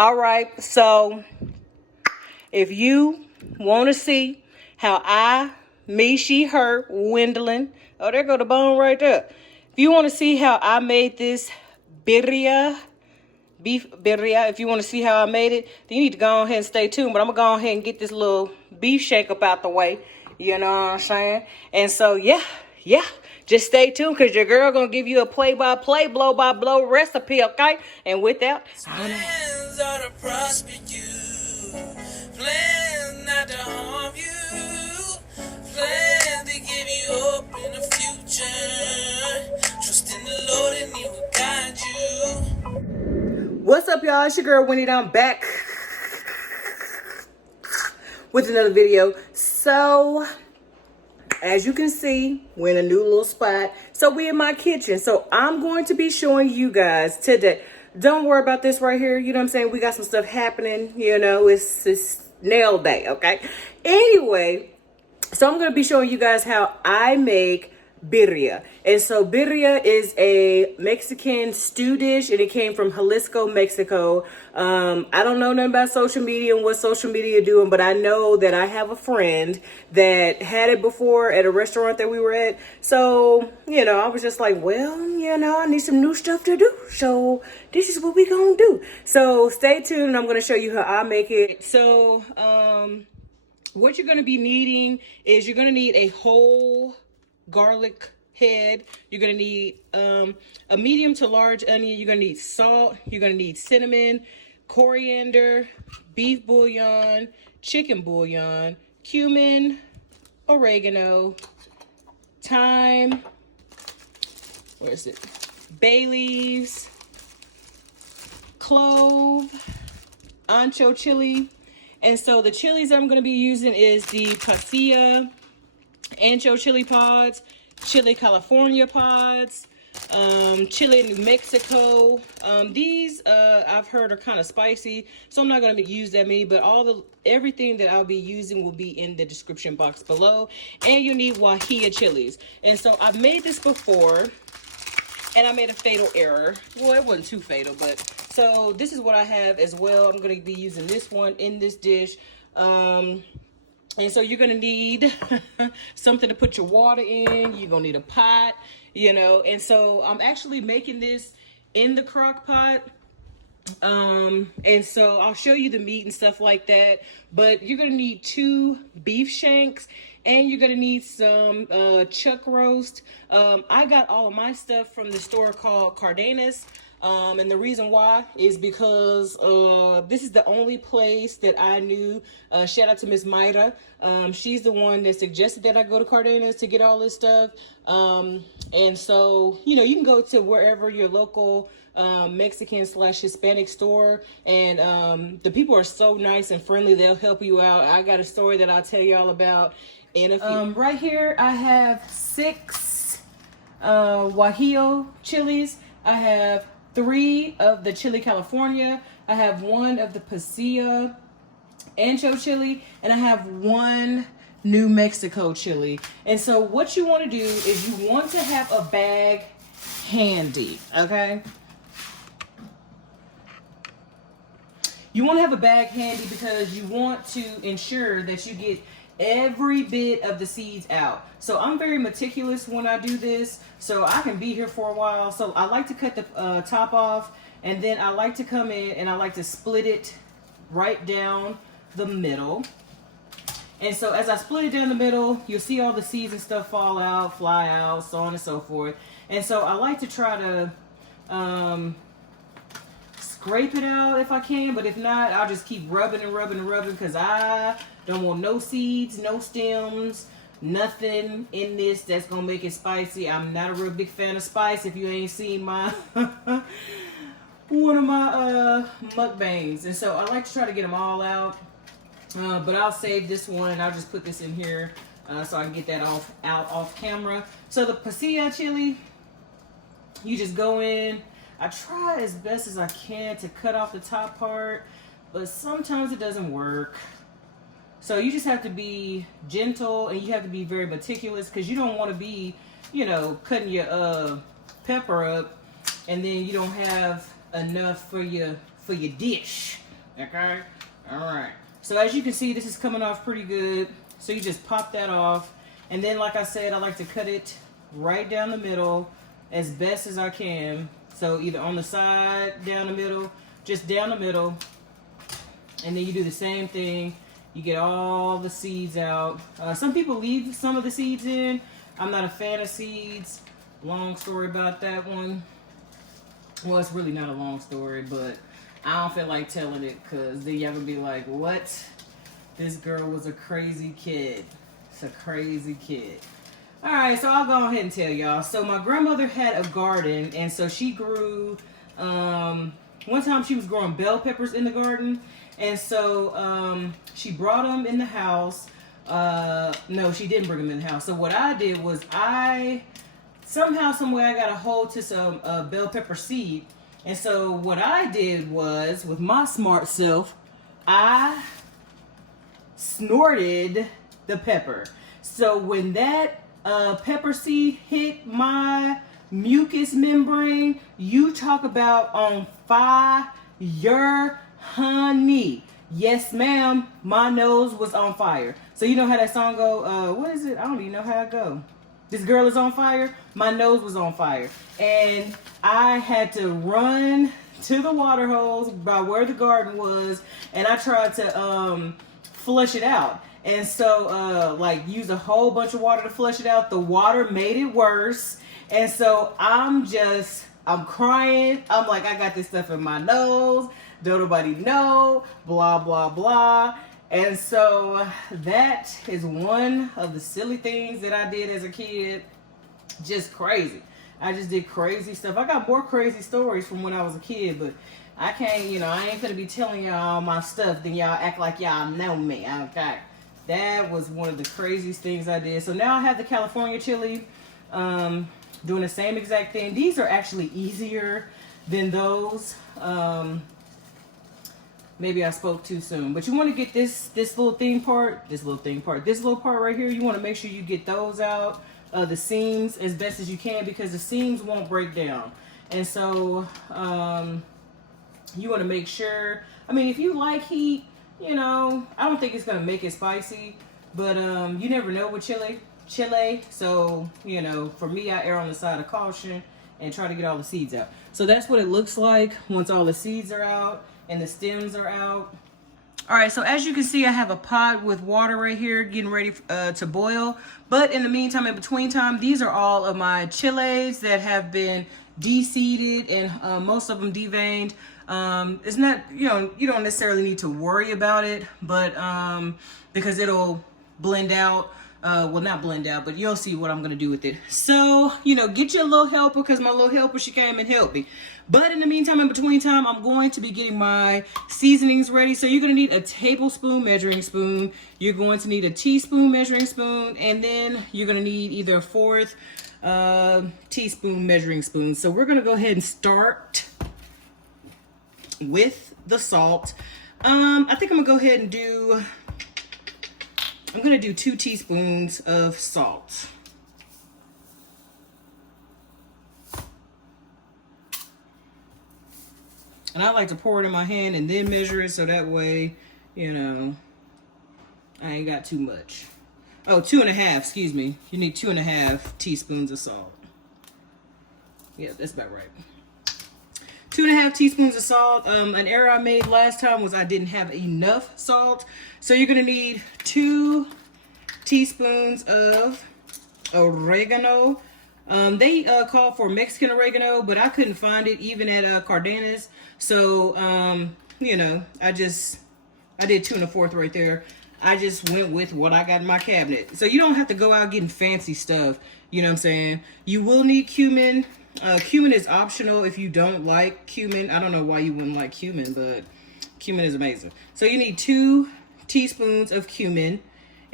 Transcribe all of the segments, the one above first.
All right, so if you want to see how me, she, her, Wendolyn, oh, there go the bone right there. If you want to see how I made this birria, beef birria, if you want to see how I made it, then you need to go ahead and stay tuned. But I'm going to go ahead and get this little beef shank up out the way. You know what I'm saying? And so, yeah. Just stay tuned because your girl going to give you a play-by-play, blow-by-blow recipe, okay? And with that, plans are to prosper you. Plans not to harm you. Plans to give you hope in the future. Trust in the Lord and He will guide you. What's up, y'all? It's your girl, Winnie. I'm back with another video. So, as you can see, we're in a new little spot. So we in my kitchen. So I'm going to be showing you guys today. Don't worry about this right here. You know what I'm saying? We got some stuff happening. You know, it's nail day, okay? Anyway, so I'm going to be showing you guys how I make birria. And so birria is a Mexican stew dish, and it came from Jalisco, Mexico. I don't know nothing about social media and what social media doing, but I know that I have a friend that had it before at a restaurant that we were at. So, you know, I was just like, well, you know, I need some new stuff to do. So this is what we gonna do. So stay tuned, and I'm gonna show you how I make it. So, what you're gonna be needing is you're gonna need a whole garlic head. You're gonna need a medium to large onion. You're gonna need salt. You're gonna need cinnamon, coriander, beef bouillon, chicken bouillon, cumin, oregano, thyme, where is it? Bay leaves, clove, ancho chile. And so the chilies I'm gonna be using is the Pasillo-Ancho Chile pods, Chile California pods, Chile New Mexico. These I've heard are kind of spicy, so I'm not going to use that many, but everything that I'll be using will be in the description box below. And you need Guajillo chilies. And so I've made this before, and I made a fatal error. Well, it wasn't too fatal, but so this is what I have as well. I'm going to be using this one in this dish. And so you're going to need something to put your water in. You're going to need a pot, you know. And so I'm actually making this in the crock pot. And so I'll show you the meat and stuff like that. But you're going to need 2 beef shanks. And you're going to need some chuck roast. I got all of my stuff from the store called Cardenas. And the reason why is because this is the only place that I knew. Shout out to Miss Mayra. She's the one that suggested that I go to Cardenas to get all this stuff. And so, you know, you can go to wherever your local Mexican/Hispanic store, and the people are so nice and friendly. They'll help you out. I got a story that I'll tell you all about in a few. Right here I have 6 Guajillo chilies. I have 3 of the Chile California. I have 1 of the Pasillo-Ancho Chile, and I have 1 New Mexico chili. And so what you want to do is you want to have a bag handy, okay? You want to have a bag handy because you want to ensure that you get every bit of the seeds out. So I'm very meticulous when I do this, so I can be here for a while. So I like to cut the top off, and then I like to come in and I like to split it right down the middle. And so as I split it down the middle, you'll see all the seeds and stuff fall out, fly out, so on and so forth. And so I like to try to scrape it out if I can, but if not, I'll just keep rubbing and rubbing and rubbing because I don't want no seeds, no stems, nothing in this that's gonna make it spicy. I'm not a real big fan of spice. If you ain't seen my one of my mukbangs, and so I like to try to get them all out. But I'll save this one, and I'll just put this in here so I can get that off camera. So the Pasillo chili, you just go in. I try as best as I can to cut off the top part, but sometimes it doesn't work. So you just have to be gentle, and you have to be very meticulous because you don't want to be, you know, cutting your pepper up and then you don't have enough for your dish. Okay? Alright. So as you can see, this is coming off pretty good. So you just pop that off. And then, like I said, I like to cut it right down the middle as best as I can. So either on the side, down the middle, just down the middle. And then you do the same thing. You get all the seeds out. Some people leave some of the seeds in. I'm not a fan of seeds. Long story about that one. Well, it's really not a long story, but I don't feel like telling it because then y'all gonna be like, what? This girl was a crazy kid. It's a crazy kid. All right, so I'll go ahead and tell y'all. So my grandmother had a garden, and so she grew, one time she was growing bell peppers in the garden, and so she brought them in the house. No, she didn't bring them in the house. So what I did was somehow, some way I got a hold to some bell pepper seed. And so what I did was, with my smart self, I snorted the pepper. So when that pepper seed hit my mucous membrane, you talk about on fire, honey. Yes, ma'am, my nose was on fire. So you know how that song go, what is it? I don't even know how it go. This girl is on fire. My nose was on fire. And I had to run to the water hose by where the garden was. And I tried to flush it out. And so like use a whole bunch of water to flush it out. The water made it worse. And so I'm crying. I'm like, I got this stuff in my nose. Don't nobody know. Blah, blah, blah. And so that is one of the silly things that I did as a kid. Just crazy. I just did crazy stuff. I got more crazy stories from when I was a kid, but I can't, I ain't gonna be telling y'all all my stuff, then y'all act like y'all know me, okay? That was one of the craziest things I did. So now I have the California Chile, doing the same exact thing. These are actually easier than those. Maybe I spoke too soon, but you want to get this little part right here. You want to make sure you get those out, the seams as best as you can, because the seams won't break down. And so you want to make sure. I mean, if you like heat, I don't think it's gonna make it spicy, but you never know with chili. So for me, I err on the side of caution and try to get all the seeds out. So that's what it looks like once all the seeds are out and the stems are out. All right, so as you can see, I have a pot with water right here getting ready to boil. But in the meantime, in between time, these are all of my chiles that have been de-seeded and most of them deveined. It's not, you don't necessarily need to worry about it, but because it'll blend out. Well, not blend out, but you'll see what I'm going to do with it. So, get your little helper, because my little helper, she came and helped me. But in the meantime, in between time, I'm going to be getting my seasonings ready. So you're going to need a tablespoon measuring spoon. You're going to need a teaspoon measuring spoon. And then you're going to need either a fourth teaspoon measuring spoon. So we're going to go ahead and start with the salt. I think I'm going to go ahead and do... I'm going to do 2 teaspoons of salt. And I like to pour it in my hand and then measure it so that way, I ain't got too much. Oh, 2.5, excuse me. You need 2.5 teaspoons of salt. Yeah, that's about right. 2.5 teaspoons of salt. An error I made last time was I didn't have enough salt. So you're going to need 2 teaspoons of oregano. They call for Mexican oregano, but I couldn't find it even at Cardenas. So, I did 2 1/4 right there. I just went with what I got in my cabinet. So you don't have to go out getting fancy stuff. You know what I'm saying? You will need cumin. Cumin is optional if you don't like cumin. I don't know why you wouldn't like cumin, but cumin is amazing. So you need 2 teaspoons of cumin.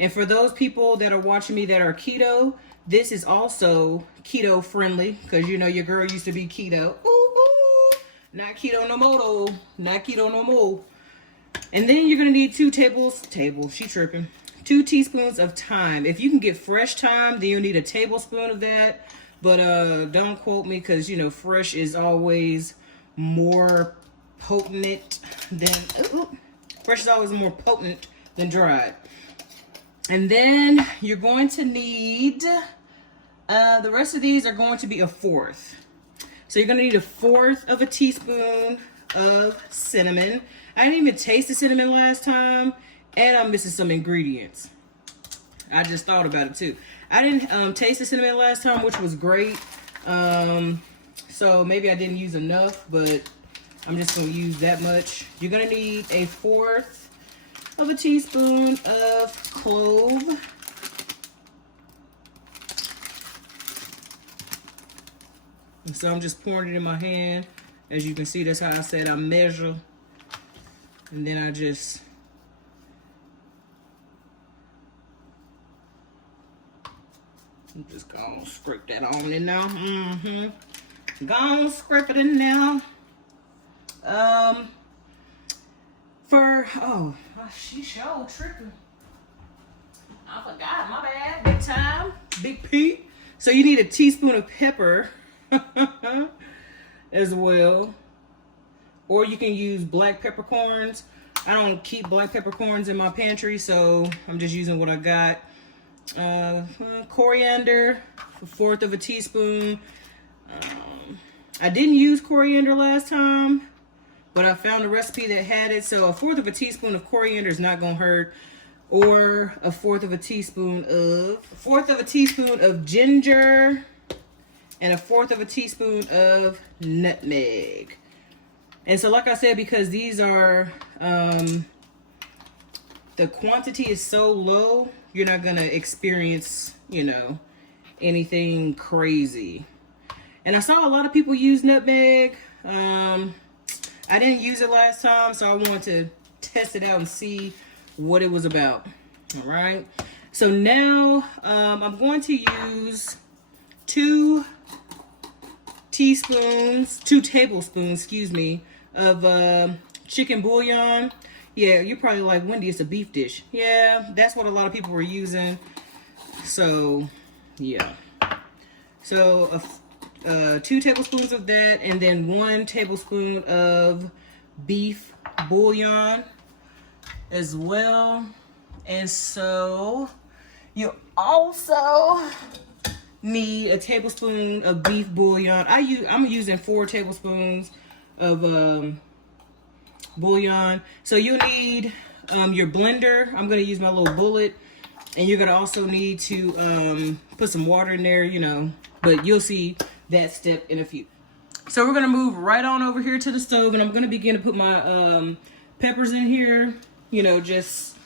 And for those people that are watching me that are keto, this is also keto friendly, because your girl used to be keto. Ooh, ooh. Not keto no more though. Not keto no more. And then you're gonna need 2 teaspoons of thyme. If you can get fresh thyme, then you'll need a tablespoon of that. But don't quote me, because fresh is always more potent than, fresh is always more potent than dried. And then you're going to need, the rest of these are going to be a fourth. So you're gonna need a fourth of a teaspoon of cinnamon. I didn't even taste the cinnamon last time, and I'm missing some ingredients. I just thought about it too. I didn't taste the cinnamon last time, which was great. So maybe I didn't use enough, but I'm just gonna use that much. You're gonna need a fourth of a teaspoon of clove. And so I'm just pouring it in my hand. As you can see, that's how I said I measure. And then I'm just gonna scrape that on in now. Gonna scrape it in now. She sure tripping. I forgot, my bad. Big time, big P. So you need a teaspoon of pepper as well. Or you can use black peppercorns. I don't keep black peppercorns in my pantry, so I'm just using what I got. Coriander, a fourth of a teaspoon. I didn't use coriander last time, but I found a recipe that had it. So a fourth of a teaspoon of coriander is not gonna hurt. Or a fourth of a teaspoon of ginger, and a fourth of a teaspoon of nutmeg. And so like I said, because these are, the quantity is so low, you're not gonna experience, you know, anything crazy. And I saw a lot of people use nutmeg. I didn't use it last time, so I wanted to test it out and see what it was about. All right. So now I'm going to use 2 tablespoons, excuse me, of chicken bouillon. Yeah, you're probably like, Wendy, it's a beef dish. Yeah, that's what a lot of people were using. So, yeah. So, 2 tablespoons of that, and then 1 tablespoon of beef bouillon as well. And so, you also need a tablespoon of beef bouillon. I'm using 4 tablespoons of bouillon. So you need your blender. I'm gonna use my little bullet, and you're gonna also need to put some water in there, you know, but you'll see that step in a few. So we're gonna move right on over here to the stove, and I'm gonna begin to put my peppers in here, you know, just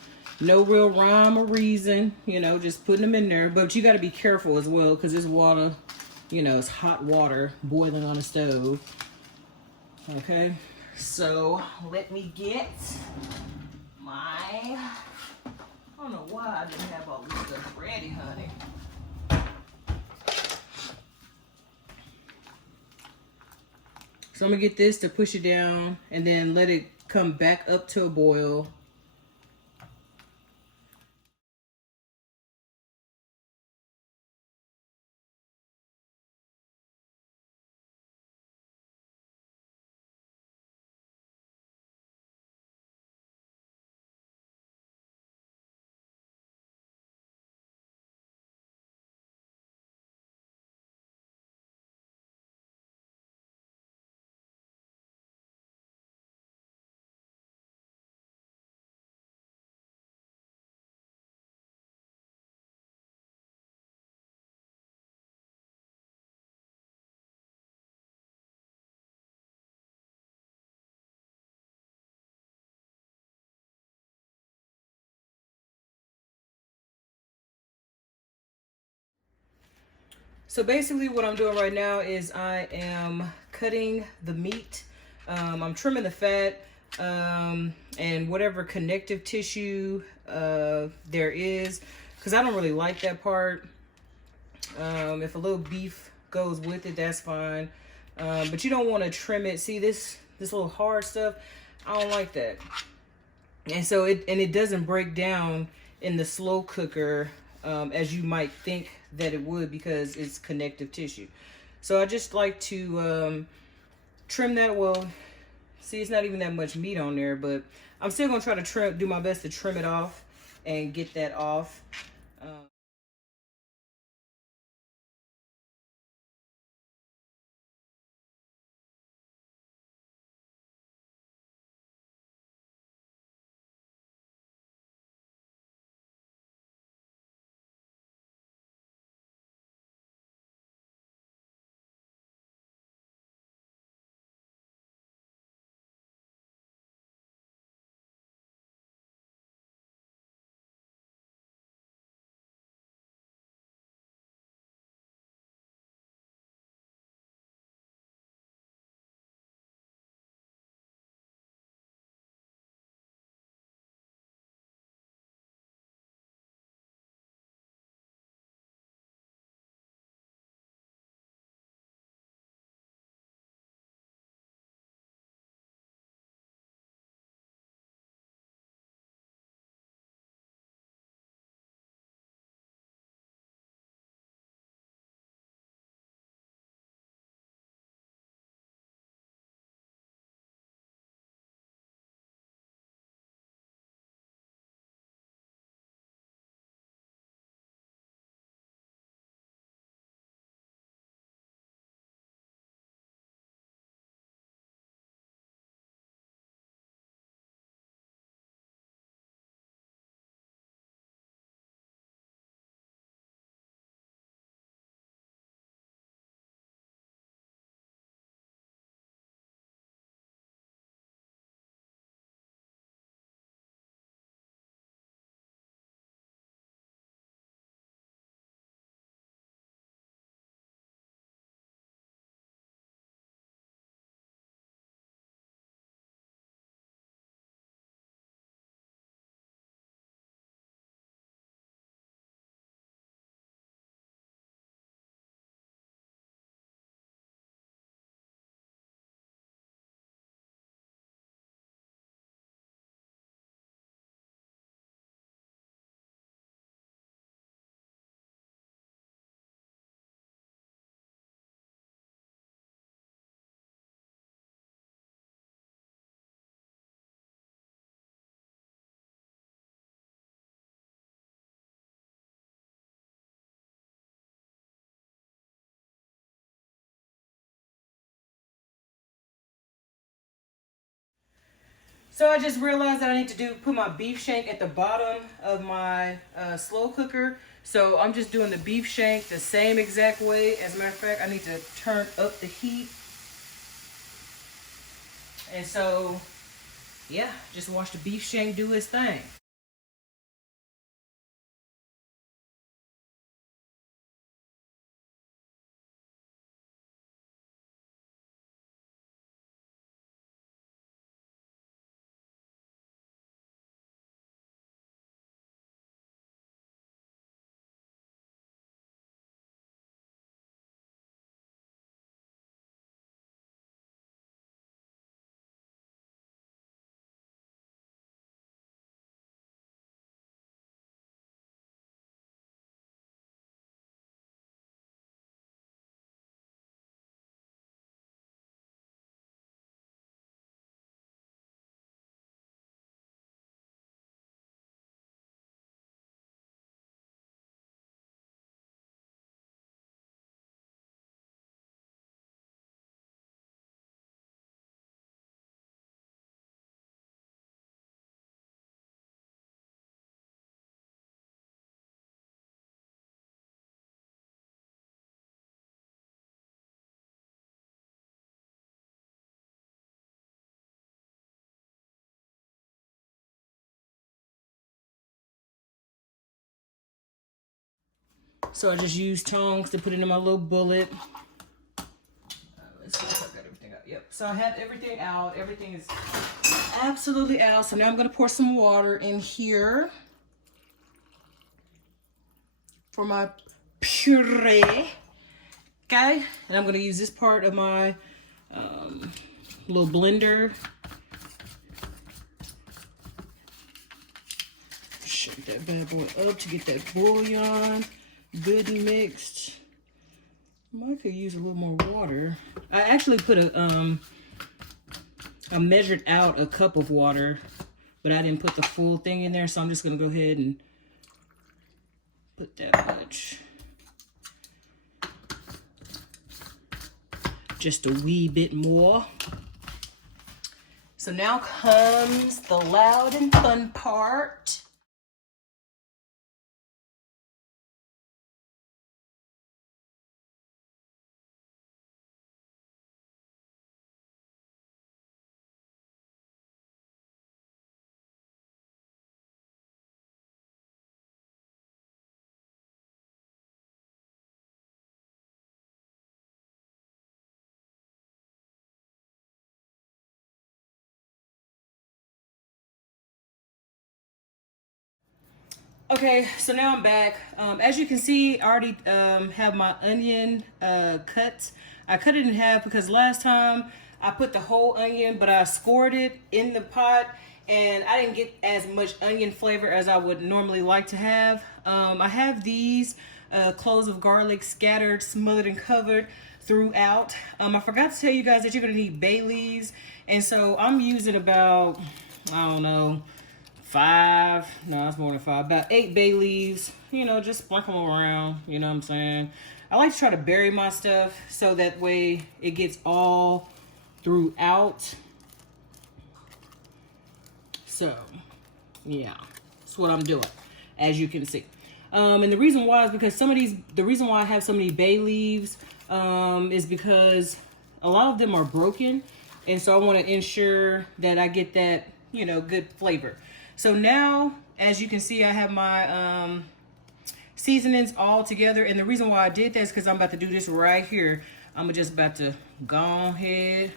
no real rhyme or reason, you know, just putting them in there. But you got to be careful as well, because this water, you know, it's hot water boiling on the stove. Okay, so let me get my, I don't know why I didn't have all this stuff ready, honey. So I'm gonna get this to push it down and then let it come back up to a boil. So basically what I'm doing right now is I am cutting the meat. I'm trimming the fat and whatever connective tissue there is, because I don't really like that part. If a little beef goes with it, that's fine. But you don't want to trim it. See this little hard stuff? I don't like that. And so it doesn't break down in the slow cooker as you might think that it would, because it's connective tissue. So I just like to trim that. Well, See, it's not even that much meat on there, but I'm still gonna try to do my best to trim it off and get that off. So I just realized that I need to put my beef shank at the bottom of my slow cooker. So I'm just doing the beef shank the same exact way. As a matter of fact, I need to turn up the heat. And so, yeah, just watch the beef shank do its thing. So I just use tongs to put it in my little bullet. Let's see if I got everything out. Yep. So I have everything out. Everything is absolutely out. So now I'm going to pour some water in here for my puree. Okay. And I'm going to use this part of my little blender. Shake that bad boy up to get that bouillon good and mixed. I could use a little more water. I actually put I measured out a cup of water, but I didn't put the full thing in there, so I'm just gonna go ahead and put that much. Just a wee bit more. So now comes the loud and fun part. Okay, so now I'm back. As you can see, I already have my onion cut. I cut it in half because last time I put the whole onion, but I scored it in the pot, and I didn't get as much onion flavor as I would normally like to have. I have these cloves of garlic scattered, smothered, and covered throughout. I forgot to tell you guys that you're gonna need bay leaves, and so I'm using about, I don't know, it's more than 5, about 8 bay leaves, you know, just sprinkle them around, you know what I'm saying? I like to try to bury my stuff so that way it gets all throughout. So, yeah, that's what I'm doing, as you can see. And the reason why is because the reason why I have so many bay leaves is because a lot of them are broken. And so I want to ensure that I get that, you know, good flavor. So now, as you can see, I have my seasonings all together. And the reason why I did that is because I'm about to do this right here. I'm just about to go ahead,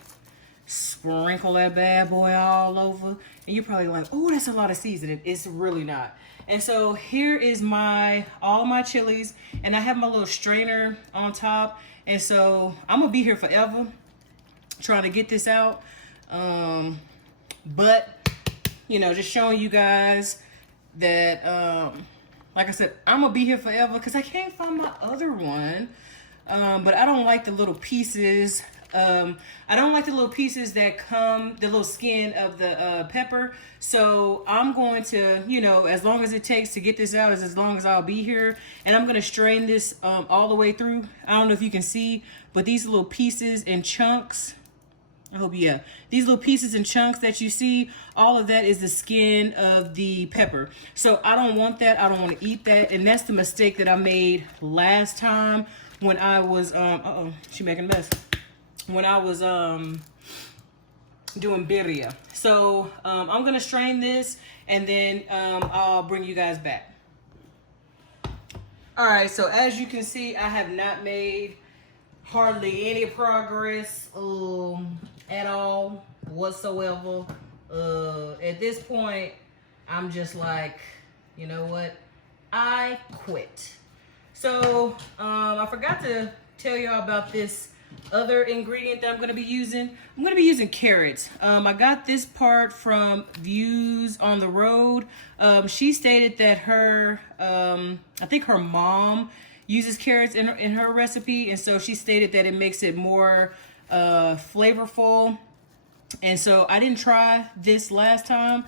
sprinkle that bad boy all over. And you're probably like, oh, that's a lot of seasoning. It's really not. And so here is all of my chilies. And I have my little strainer on top. And so I'm going to be here forever trying to get this out. But you know, just showing you guys that, like I said, I'm gonna be here forever because I can't find my other one. But I don't like the little pieces. I don't like the little pieces that come, the little skin of the pepper. So I'm going to, you know, as long as it takes to get this out is as long as I'll be here. And I'm gonna strain this all the way through. I don't know if you can see, but these little pieces and chunks, I hope, yeah. These little pieces and chunks that you see, all of that is the skin of the pepper. So I don't want that. I don't want to eat that. And that's the mistake that I made last time when I was, she making a mess. When I was doing birria. So I'm going to strain this and then I'll bring you guys back. All right, so as you can see, I have not made hardly any progress at all whatsoever. At this point, I'm just like, you know what? I quit. So I forgot to tell y'all about this other ingredient that I'm going to be using. I'm going to be using carrots. I got this part from Views on the Road. She stated that her, I think her mom uses carrots in her recipe, and so she stated that it makes it more flavorful. And so I didn't try this last time,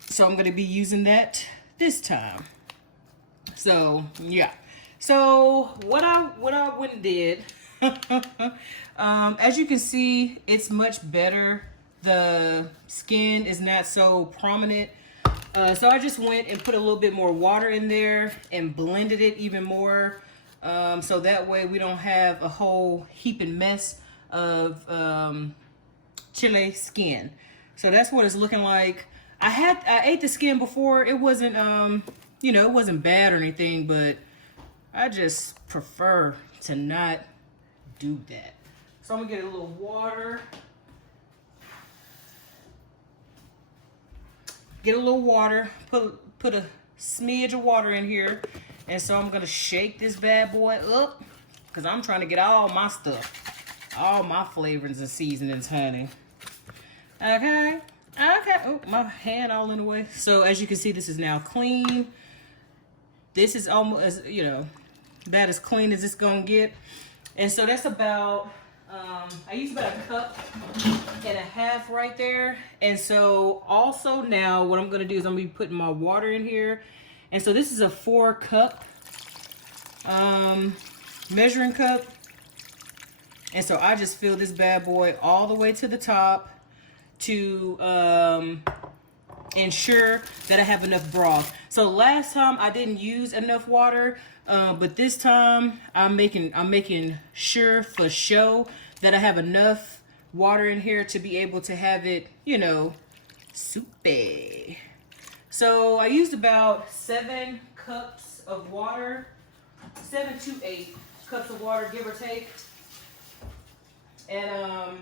so I'm going to be using that this time. So yeah. So what I went and did, as you can see, it's much better. The skin is not so prominent. So I just went and put a little bit more water in there and blended it even more. So that way we don't have a whole heaping mess of chile skin. So that's what it's looking like. I ate the skin before. It wasn't, you know, it wasn't bad or anything, but I just prefer to not do that. So I'm gonna get a little water. Get a little water, put a smidge of water in here. And so I'm gonna shake this bad boy up because I'm trying to get all my stuff, all my flavorings and seasonings, honey. Okay. Oh, my hand all in the way. So as you can see, this is now clean. This is almost, you know, about as clean as it's gonna get. And so that's about I use about 1.5 cups right there. And so also now what I'm gonna do is I'm gonna be putting my water in here. And so this is a 4-cup measuring cup. And so I just fill this bad boy all the way to the top to ensure that I have enough broth. So last time I didn't use enough water, but this time I'm making sure for show that I have enough water in here to be able to have it, you know, soupy. So I used about 7 cups of water, 7 to 8 cups of water, give or take. And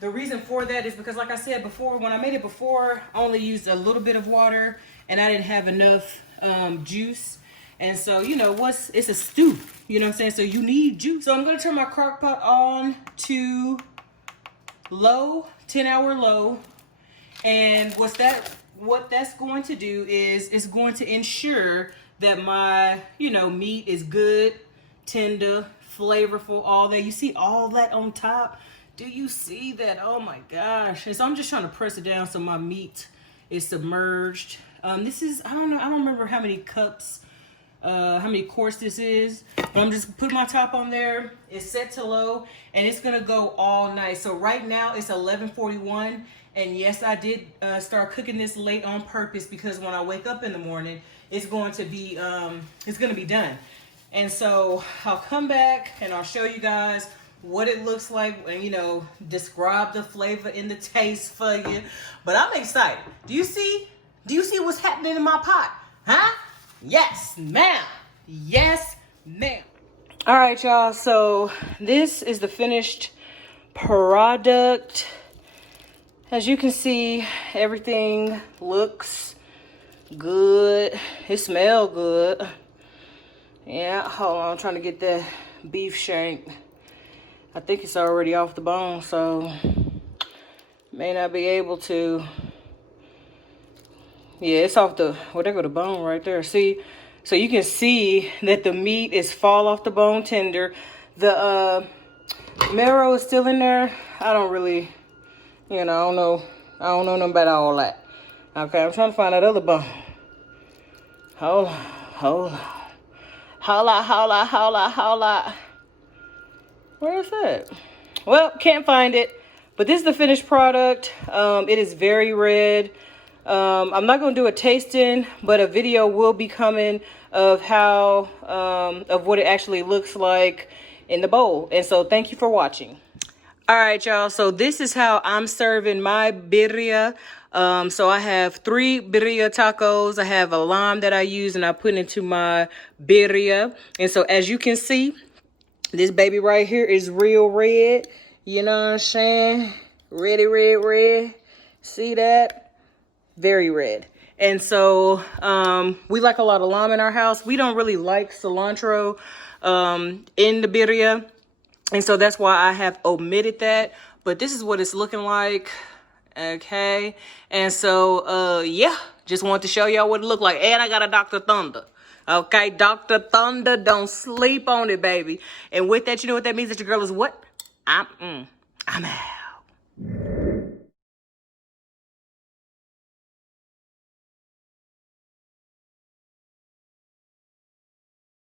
the reason for that is because, like I said before, when I made it before, I only used a little bit of water and I didn't have enough juice. And so, you know, it's a stew, you know what I'm saying? So you need juice. So I'm going to turn my crock pot on to low, 10-hour low. And what that's going to do is it's going to ensure that my, you know, meat is good, tender, flavorful, all that. You see all that on top? Do you see that? Oh my gosh. And so I'm just trying to press it down so my meat is submerged. This is, I don't remember how many cups, how many quarts this is, but I'm just putting my top on there. It's set to low and it's gonna go all night. So right now it's 11:41, and yes, I did start cooking this late on purpose because when I wake up in the morning, it's going to be done. And so I'll come back and I'll show you guys what it looks like and, you know, describe the flavor and the taste for you. But I'm excited. Do you see what's happening in my pot? Huh? Yes, ma'am. Yes, ma'am. All right, y'all. So this is the finished product. As you can see, everything looks good. It smells good. Yeah, hold on. I'm trying to get that beef shank. I think it's already off the bone, so may not be able to. Yeah, it's off the, well, there go the bone right there. See, so you can see that the meat is fall off the bone tender. The marrow is still in there. I don't really, you know, I don't know nothing about all that. Okay, I'm trying to find that other bone. Hold on. Holla. Where's that? Well, can't find it. But this is the finished product. It is very red. I'm not going to do a tasting, but a video will be coming of how, of what it actually looks like in the bowl. And so thank you for watching. All right, y'all. So this is how I'm serving my birria. So I have 3 birria tacos. I have a lime that I use and I put into my birria. And so as you can see, this baby right here is real red. You know what I'm saying? Red. See that? Very red. And so we like a lot of lime in our house. We don't really like cilantro in the birria. And so that's why I have omitted that. But this is what it's looking like. Okay. And so, yeah, just wanted to show y'all what it looked like. And I got a Dr. Thunder. Okay, Dr. Thunder, don't sleep on it, baby. And with that, you know what that means? That your girl is what? I'm out.